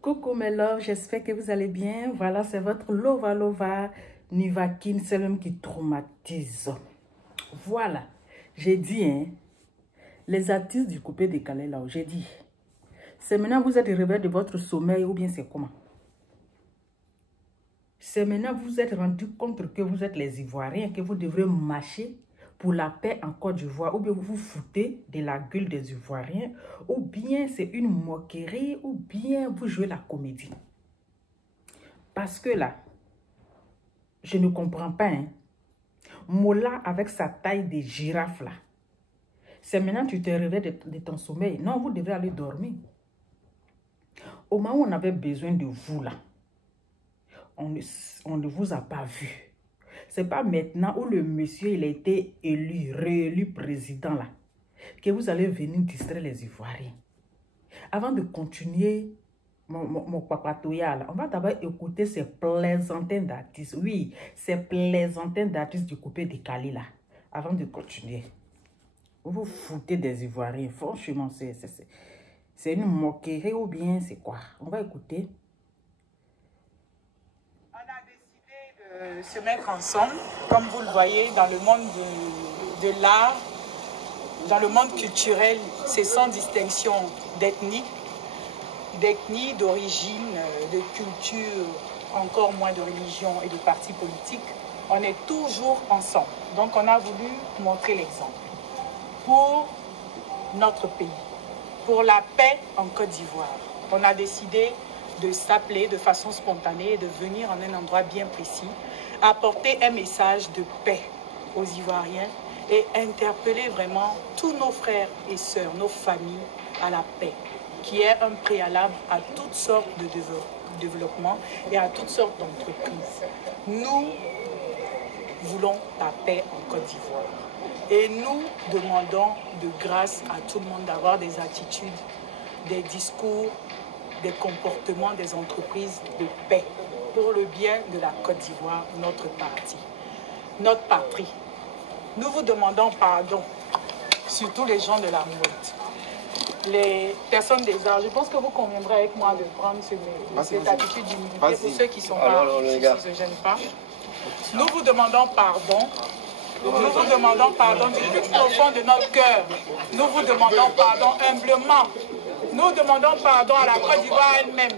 Coucou mes loves, j'espère que vous allez bien. Voilà, c'est votre Lova Lova Nivaquine, c'est l'homme qui traumatise. Voilà, j'ai dit, hein, les artistes du coupé décalé là, j'ai dit, c'est maintenant vous êtes réveillés de votre sommeil ou bien c'est comment? C'est maintenant vous vous êtes rendu compte que vous êtes les Ivoiriens, que vous devrez marcher pour la paix en Côte d'Ivoire, ou bien vous vous foutez de la gueule des Ivoiriens, ou bien c'est une moquerie, ou bien vous jouez la comédie. Parce que là, je ne comprends pas, hein. Mola avec sa taille de girafe là. C'est maintenant que tu te réveilles de ton sommeil. Non, vous devez aller dormir. Au moment où on avait besoin de vous là, on ne vous a pas vu. C'est pas maintenant où le monsieur il a été élu, réélu président là, que vous allez venir distraire les Ivoiriens. Avant de continuer mon papatouilla là, on va d'abord écouter ces plaisantins d'artistes. Oui, ces plaisantins d'artistes du coupé décalé là. Avant de continuer. Vous vous foutez des Ivoiriens. Franchement, c'est une moquerie ou bien c'est quoi? On va écouter. On a décidé de se mettre ensemble, comme vous le voyez, dans le monde de l'art, dans le monde culturel, c'est sans distinction d'ethnie, d'origine, de culture, encore moins de religion et de partis politiques. On est toujours ensemble. Donc on a voulu montrer l'exemple pour notre pays, pour la paix en Côte d'Ivoire. On a décidé de s'appeler de façon spontanée et de venir en un endroit bien précis, apporter un message de paix aux Ivoiriens et interpeller vraiment tous nos frères et sœurs, nos familles à la paix, qui est un préalable à toutes sortes de développement et à toutes sortes d'entreprises. Nous voulons la paix en Côte d'Ivoire. Et nous demandons de grâce à tout le monde d'avoir des attitudes, des discours, des comportements des entreprises de paix pour le bien de la Côte d'Ivoire, notre patrie. Nous vous demandons pardon, surtout les gens de la mode, les personnes des arts. Je pense que vous conviendrez avec moi de prendre cette attitude d'humilité pour ceux qui ne sont pas, qui ne se gênent pas. Nous vous demandons pardon. Nous vous demandons pardon du plus profond de notre cœur. Nous vous demandons pardon humblement. Nous demandons pardon à la Côte d'Ivoire elle-même.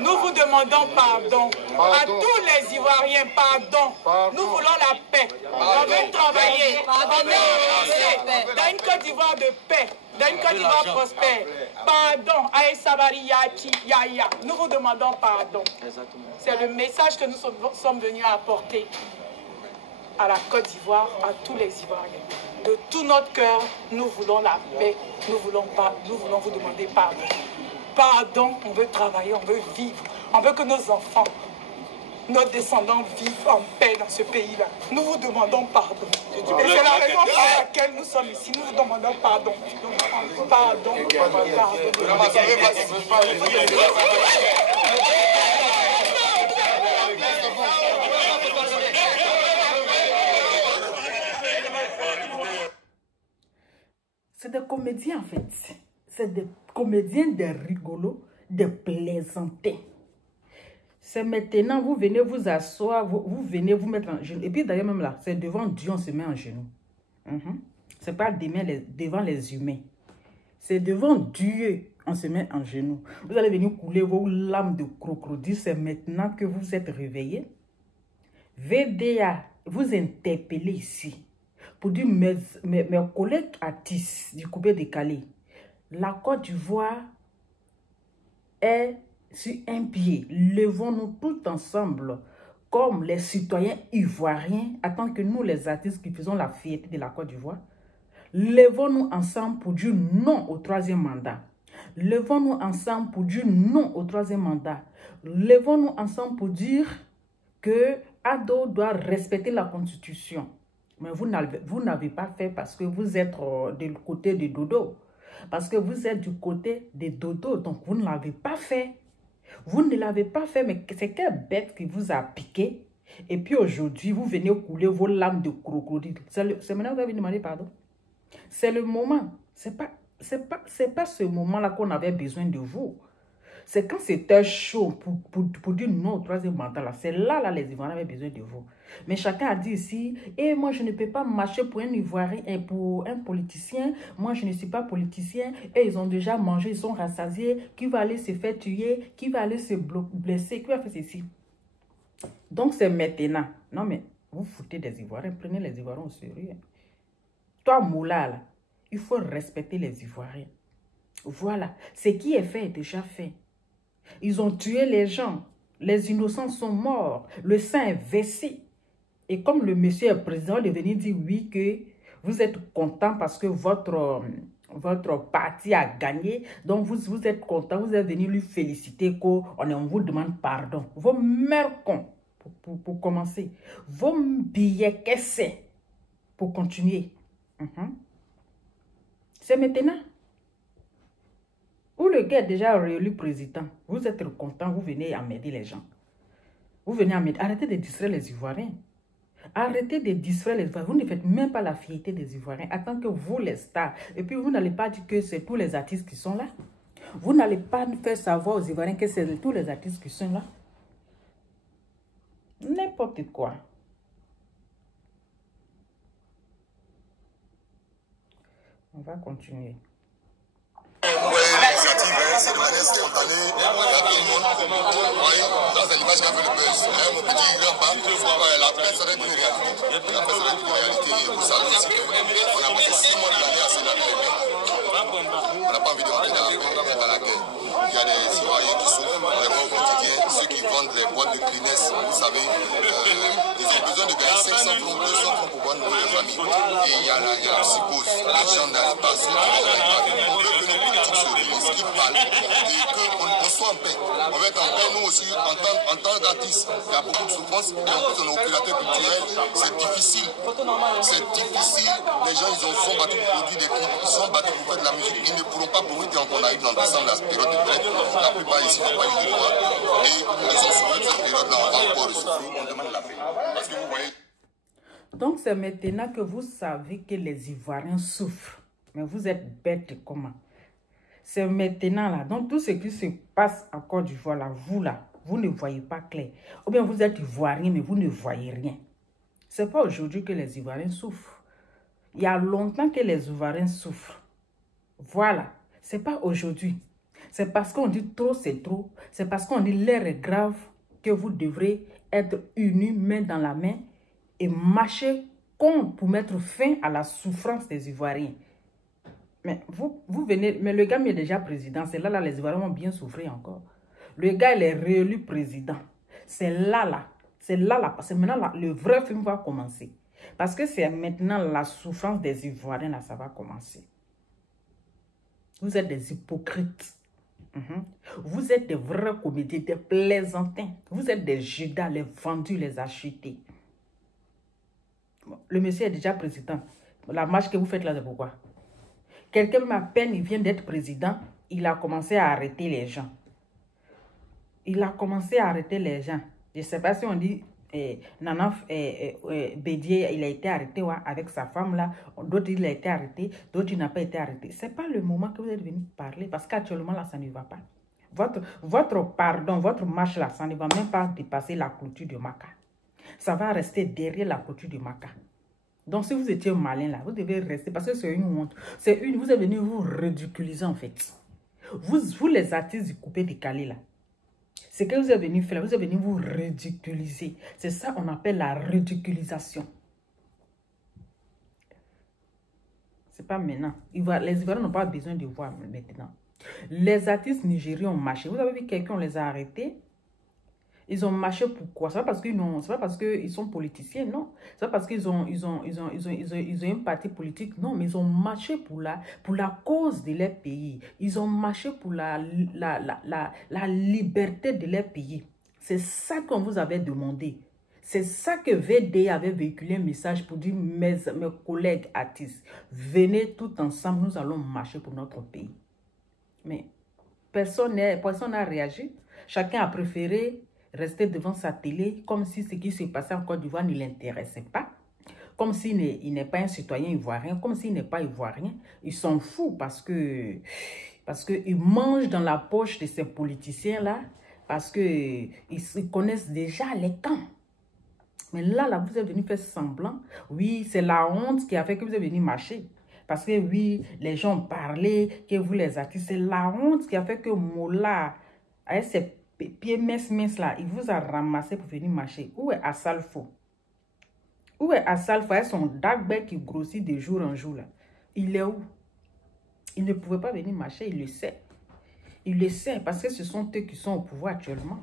Nous vous demandons pardon à tous les Ivoiriens. Pardon. Nous voulons la paix. On veut travailler. On veut avancer dans une Côte d'Ivoire de paix, dans une Côte d'Ivoire prospère. Pardon. Aïe Sabari Yati Yaya. Nous vous demandons pardon. C'est le message que nous sommes venus apporter à la Côte d'Ivoire, à tous les Ivoiriens. De tout notre cœur, nous voulons la paix, nous voulons vous demander pardon. Pardon, on veut travailler, on veut vivre, on veut que nos enfants, nos descendants vivent en paix dans ce pays-là. Nous vous demandons pardon. Et c'est la raison pour laquelle nous sommes ici, nous vous demandons pardon. Pardon, C'est des comédiens en fait. C'est des comédiens, des rigolos, des plaisantins. C'est maintenant, vous venez vous asseoir, vous venez vous mettre en genoux. Et puis d'ailleurs même là, c'est devant Dieu on se met en genoux. C'est pas devant les humains. C'est devant Dieu on se met en genoux. Vous allez venir couler vos lames de crocodile. C'est maintenant que vous êtes réveillés. VDA, vous interpellez ici. Pour dire mes collègues artistes du coupé décalé, la Côte d'Ivoire est sur un pied. Levons-nous tous ensemble comme les citoyens ivoiriens, en tant que nous les artistes qui faisons la fierté de la Côte d'Ivoire. Levons-nous ensemble pour dire non au troisième mandat. Levons-nous ensemble pour dire non au troisième mandat. Levons-nous ensemble pour dire que Ado doit respecter la Constitution. Mais vous n'avez pas fait parce que vous êtes du côté de Dodo. Parce que vous êtes du côté de Dodo. Donc, vous ne l'avez pas fait. Vous ne l'avez pas fait. Mais c'est quelle bête qui vous a piqué. Et puis aujourd'hui, vous venez couler vos lames de crocodile. C'est maintenant que vous avez demandé pardon. C'est le moment. C'est pas ce moment-là qu'on avait besoin de vous. C'est quand c'était chaud pour dire non au troisième mandat, là. C'est là, les Ivoiriens avaient besoin de vous. Mais chacun a dit ici, et moi, je ne peux pas marcher pour un Ivoirien et pour un politicien. Moi, je ne suis pas politicien. Et ils ont déjà mangé, ils sont rassasiés. Qui va aller se faire tuer? Qui va aller se blesser? Qui va faire ceci? Donc, c'est maintenant. Non, mais vous foutez des Ivoiriens. Prenez les Ivoiriens au sérieux. Toi, Moula, là, il faut respecter les Ivoiriens. Voilà. Ce qui est fait est déjà fait. Ils ont tué les gens. Les innocents sont morts. Le sang est versé. Et comme le monsieur est président, il est venu dire oui que vous êtes content parce que votre parti a gagné. Donc vous êtes content, vous êtes venu lui féliciter qu'on vous demande pardon. Vos mères cons, pour commencer. Vos billets qu'est-ce pour continuer. C'est maintenant. Ou le gars est déjà réélu président. Vous êtes content, vous venez emmerder les gens. Vous venez emmerder. Arrêtez de distraire les Ivoiriens. Arrêtez de distraire les Ivoiriens. Vous ne faites même pas la fierté des Ivoiriens. Attends que vous, les stars. Et puis, vous n'allez pas dire que c'est tous les artistes qui sont là. Vous n'allez pas faire savoir aux Ivoiriens que c'est tous les artistes qui sont là. N'importe quoi. On va continuer. L'initiative, c'est de manière spontanée, il y a tout le monde. Oui, dans c'est l'image qui a fait le buzz. Mon petit, il leur parle. La presse serait une réalité. La presse serait une réalité. Et vous savez aussi qu'on a passé 6 mois de l'année à s'énerver. On n'a pas envie de rentrer dans la guerre. Il y a des citoyens qui souffrent vraiment au quotidien. Ceux qui vendent les boîtes de Kleenex, vous savez, ils ont besoin de gagner 500 francs, 200 francs pour voir nourrir leur famille. Et il y a la psychose. Les gens n'arrivent pas à se faire. On veut que nos politiques se réunissent, qu'ils parlent et qu'on soit en paix. On va être en paix, nous aussi, en tant qu'artistes. Il y a beaucoup de souffrance. Et en plus, on est opérateur culturel. C'est difficile. C'est difficile. Les gens, ils sont battus pour produire des clips. Ils sont battus pour faire de la musique. Ils ne pourront pas profiter quand on arrive dans décembre, la période de fête. La plupart ici n'ont pas eu de droit. Et ils ont souffert de cette période-là. On va encore souffrir. On demande la paix. Parce que vous voyez. Donc, c'est maintenant que vous savez que les Ivoiriens souffrent. Mais vous êtes bêtes comment? C'est maintenant là. Donc, tout ce qui se passe en Côte d'Ivoire là, vous ne voyez pas clair. Ou bien vous êtes Ivoirien, mais vous ne voyez rien. Ce n'est pas aujourd'hui que les Ivoiriens souffrent. Il y a longtemps que les Ivoiriens souffrent. Voilà. Ce n'est pas aujourd'hui. C'est parce qu'on dit trop, c'est trop. C'est parce qu'on dit l'air est grave que vous devrez être unis main dans la main et marcher pour mettre fin à la souffrance des Ivoiriens. Mais vous venez, mais le gars est déjà président. C'est là, les Ivoiriens vont bien souffrir encore. Le gars, il est réélu président. C'est là. C'est maintenant là, le vrai film va commencer. Parce que c'est maintenant la souffrance des Ivoiriens, là, ça va commencer. Vous êtes des hypocrites. Vous êtes des vrais comédiens, des plaisantins. Vous êtes des Judas, les vendus, les achetés. Bon, le monsieur est déjà président. La marche que vous faites là, c'est pourquoi? Quelqu'un à peine, il vient d'être président, il a commencé à arrêter les gens. Il a commencé à arrêter les gens. Je ne sais pas si on dit Nanaf Bédier, il a été arrêté avec sa femme là. D'autres, il a été arrêté. D'autres, il n'a pas été arrêté. Ce n'est pas le moment que vous êtes venu parler parce qu'actuellement là, ça ne va pas. Votre pardon, votre marche là, ça ne va même pas dépasser la clôture de Maka. Ça va rester derrière la clôture de Maka. Donc, si vous étiez malin là, vous devez rester parce que c'est une honte. Vous êtes venu vous ridiculiser en fait. Vous les artistes du coupé décalé là. C'est que vous êtes venu faire, vous êtes venu vous ridiculiser. C'est ça qu'on appelle la ridiculisation. C'est pas maintenant. Les Ivoiriens n'ont pas besoin de voir maintenant. Les artistes nigériens ont marché. Vous avez vu quelqu'un, on les a arrêtés. Ils ont marché pourquoi? C'est pas parce qu'ils sont politiciens, non. C'est pas parce qu'ils ont un parti politique, non. Mais ils ont marché pour la cause de leur pays. Ils ont marché pour la liberté de leur pays. C'est ça qu'on vous avait demandé. C'est ça que VD avait véhiculé un message pour dire mes collègues artistes, venez tout ensemble, nous allons marcher pour notre pays. Mais personne n'a réagi. Chacun a préféré rester devant sa télé comme si ce qui se passait en Côte d'Ivoire ne l'intéressait pas. Comme s'il n'est pas un citoyen ivoirien, comme s'il n'est pas ivoirien. Ils s'en foutent parce que Parce qu'ils mangent dans la poche de ces politiciens-là, parce qu'ils connaissent déjà les camps. Mais là, vous êtes venu faire semblant. Oui, c'est la honte qui a fait que vous êtes venu marcher. Parce que oui, les gens parlaient, que vous les artistes, c'est la honte qui a fait que Mola, avec ses pieds minces là, il vous a ramassé pour venir marcher. Où est Assalfo? Où est Assalfo avec son dagbe qui grossit de jour en jour là? Il est où? Il ne pouvait pas venir marcher, il le sait. Il le sait parce que ce sont eux qui sont au pouvoir actuellement.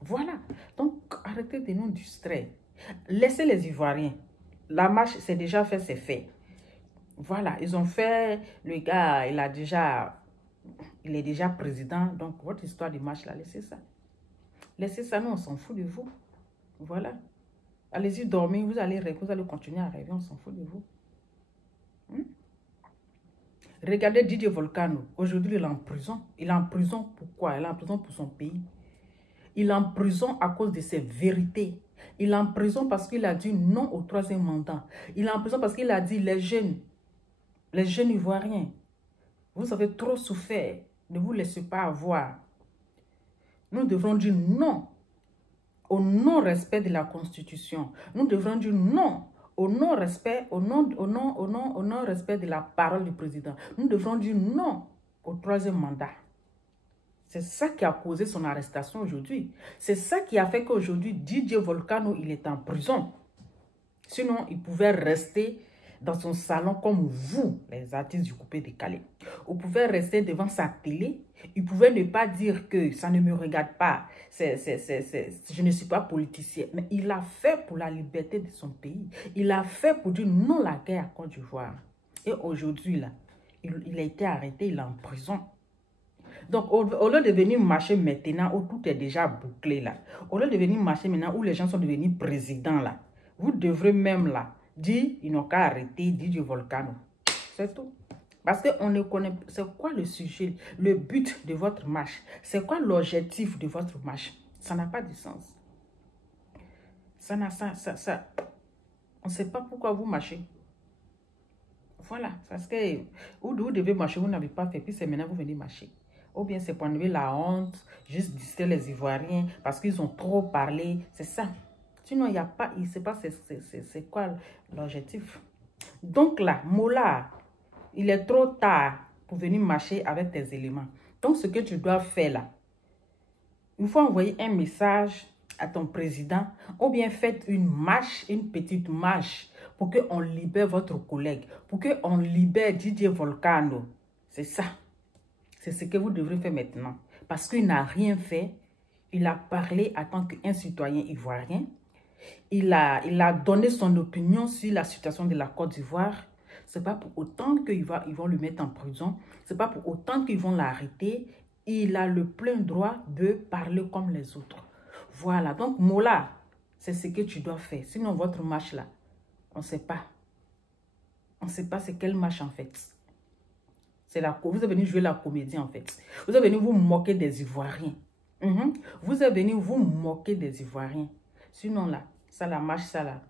Voilà. Donc, arrêtez de nous distraire. Laissez les Ivoiriens. La marche, c'est déjà fait, c'est fait. Voilà, ils ont fait, le gars, il est déjà président. Donc, votre histoire de marche, là, laissez ça. Laissez ça, nous, on s'en fout de vous. Voilà. Allez-y dormir, vous allez continuer à rêver, on s'en fout de vous. Regardez Didier Volcano. Aujourd'hui, il est en prison. Il est en prison pourquoi? Il est en prison pour son pays. Il est en prison à cause de ses vérités. Il est en prison parce qu'il a dit non au 3e mandat. Il est en prison parce qu'il a dit les jeunes Ivoiriens, vous avez trop souffert. Ne vous laissez pas avoir. Nous devrons dire non au non-respect de la Constitution. Nous devrons dire non au non-respect, au non-respect de la parole du président. Nous devrons dire non au 3e mandat. C'est ça qui a causé son arrestation aujourd'hui. C'est ça qui a fait qu'aujourd'hui, Didier Volcano, il est en prison. Sinon, il pouvait rester dans son salon comme vous, les artistes du coupé décalé. Vous pouvez rester devant sa télé. Il pouvait ne pas dire que ça ne me regarde pas. Je ne suis pas politicien. Mais il a fait pour la liberté de son pays. Il a fait pour dire non à la guerre à Côte d'Ivoire. Et aujourd'hui, là, il a été arrêté, il est en prison. Donc, au lieu de venir marcher maintenant, où tout est déjà bouclé là, au lieu de venir marcher maintenant, où les gens sont devenus présidents là, vous devrez même là, dire, ils n'ont qu'à arrêter Didier Volcano. C'est tout. Parce qu'on ne connaît pas, c'est quoi le sujet, le but de votre marche? C'est quoi l'objectif de votre marche? Ça n'a pas de sens. On ne sait pas pourquoi vous marchez. Voilà, parce que vous devez marcher, vous n'avez pas fait, puis c'est maintenant que vous venez marcher. Ou bien c'est pour enlever la honte, juste distraire les Ivoiriens, parce qu'ils ont trop parlé, c'est ça. Sinon, il n'y a pas, il ne sait pas c'est quoi l'objectif. Donc là, Mola, il est trop tard pour venir marcher avec tes éléments. Donc, ce que tu dois faire là, il faut envoyer un message à ton président, ou bien faites une marche, une petite marche, pour qu'on libère votre collègue, pour qu'on libère Didier Volcano. C'est ça. C'est ce que vous devrez faire maintenant. Parce qu'il n'a rien fait. Il a parlé en tant qu'un citoyen ivoirien. Il a donné son opinion sur la situation de la Côte d'Ivoire. Ce n'est pas pour autant qu'ils vont le mettre en prison. Ce n'est pas pour autant qu'ils vont l'arrêter. Il a le plein droit de parler comme les autres. Voilà. Donc, Mola, c'est ce que tu dois faire. Sinon, votre marche là, on ne sait pas. On ne sait pas c'est quelle marche en fait. Vous êtes venu jouer la comédie en fait. Vous êtes venu vous moquer des Ivoiriens. Vous êtes venu vous moquer des Ivoiriens. Sinon là, ça la marche, ça là,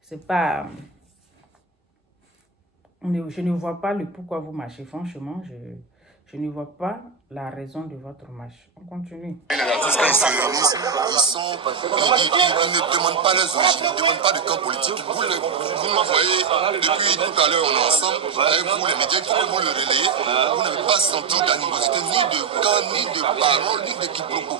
c'est pas... Je ne vois pas le pourquoi vous marchez. Franchement, je ne vois pas la raison de votre marche. On continue. Ils ne demandent pas leurs origines, ils ne demandent pas de camp politique. Vous nous voyez, depuis tout à l'heure, on est ensemble, avec vous, les médias qui vous le relayez. Vous n'avez pas senti d'animosité, ni de camp, ni de parole, ni de quiproquo.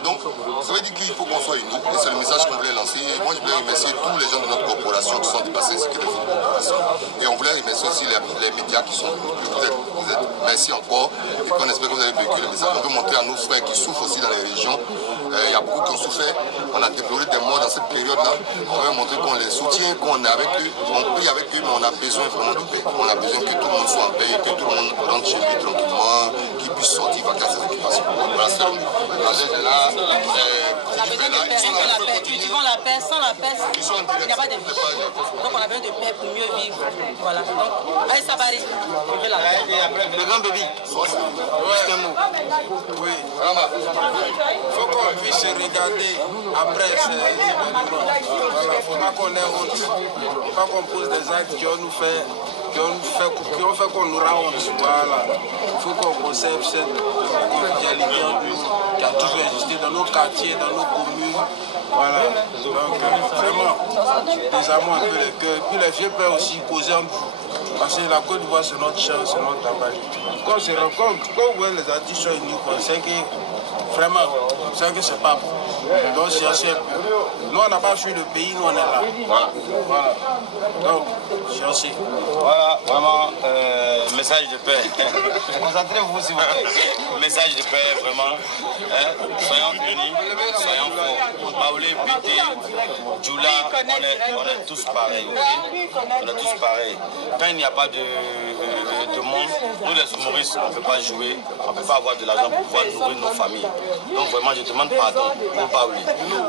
Donc, ça veut dire qu'il faut qu'on soit unis. Et c'est le message qu'on voulait lancer. Et moi, je voulais remercier tous les gens de notre corporation qui sont dépassés, ce qui est devenu une corporation. Et on voulait remercier aussi les médias qui sont venus. Vous êtes merci encore. Et qu'on espère que vous avez vécu le message. On veut montrer à nos frères qui souffrent aussi dans les régions. Il y a beaucoup qui ont souffert. On a déploré des morts dans cette période-là. On veut montrer qu'on les soutient, qu'on est avec eux, on prie avec eux, mais on a besoin vraiment de paix. On a besoin que tout le monde soit en paix, que tout le monde rentre chez lui tranquillement, qu'il puisse sortir vacances ses occupations. Voilà, c'est là. Cultivons la paix. Sans la paix, il n'y a pas de vie. Donc on a besoin de paix pour mieux vivre. Voilà. Donc, allez, Sabari. Le grand bébé. Juste un mot. Oui. Il faut qu'on puisse regarder après. Voilà. Il ne faut pas qu'on ait honte. Il ne faut pas qu'on pose des actes qui vont nous faire qui ont fait qu'on nous rend honte. Voilà. Il faut qu'on conserve cette convivialité en nous qui a toujours existé dans nos quartiers, dans nos communes. Voilà. Donc, vraiment, désarmons un peu les cœurs. Puis les vieux pères aussi causer entre vous. Parce que la Côte d'Ivoire, c'est notre chance, c'est notre travail. Quand vous voyez les artistes sont unis, c'est que vraiment, c'est que c'est pas bon. Donc, cherchez un peu. Nous, on n'a pas fui le pays, nous, on est là. Voilà. Donc, cherchez. Voilà, vraiment, message de paix. Concentrez-vous, s'il vous plaît. Message de paix, vraiment. Soyons unis, soyons forts. Baoulé, Pété, Djoula, on est tous pareils. Okay? On est tous pareils. Quand il n'y a pas de monde, nous les humoristes, on ne peut pas jouer, on ne peut pas avoir de l'argent pour pouvoir nourrir nos familles. Donc vraiment, je demande pardon au Baoulé,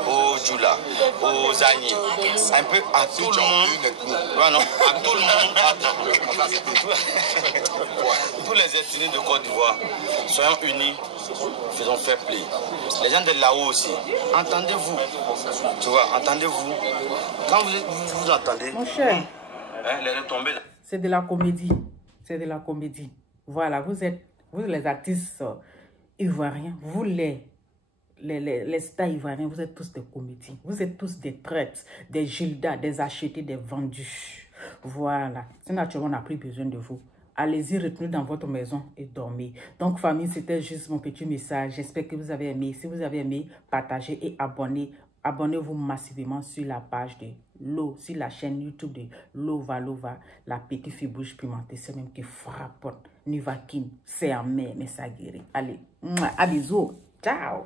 au Djoula, aux Zagni, un peu à tout le monde. Voilà, à tout le monde, tous les ethnies de Côte d'Ivoire, soyons unis, faisons fair play. Les gens de là-haut aussi, entendez-vous, tu vois, entendez-vous. Quand vous entendez, mon cher, les retombées là. C'est de la comédie, c'est de la comédie. Voilà, vous les artistes ivoiriens, vous les stars ivoiriens, vous êtes tous des comédiens, vous êtes tous des traites, des Gilda, des achetés, des vendus. Voilà, c'est naturellement, on n'a plus besoin de vous. Allez-y, retenez dans votre maison et dormez. Donc, famille, c'était juste mon petit message. J'espère que vous avez aimé. Si vous avez aimé, partagez et abonnez-vous massivement sur la page de Lo, sur la chaîne YouTube de Lova, la petite fille bouche pimentée. C'est même qui frappe. Nivakin, c'est amer, mais ça guérit. Allez, à bisous. Ciao.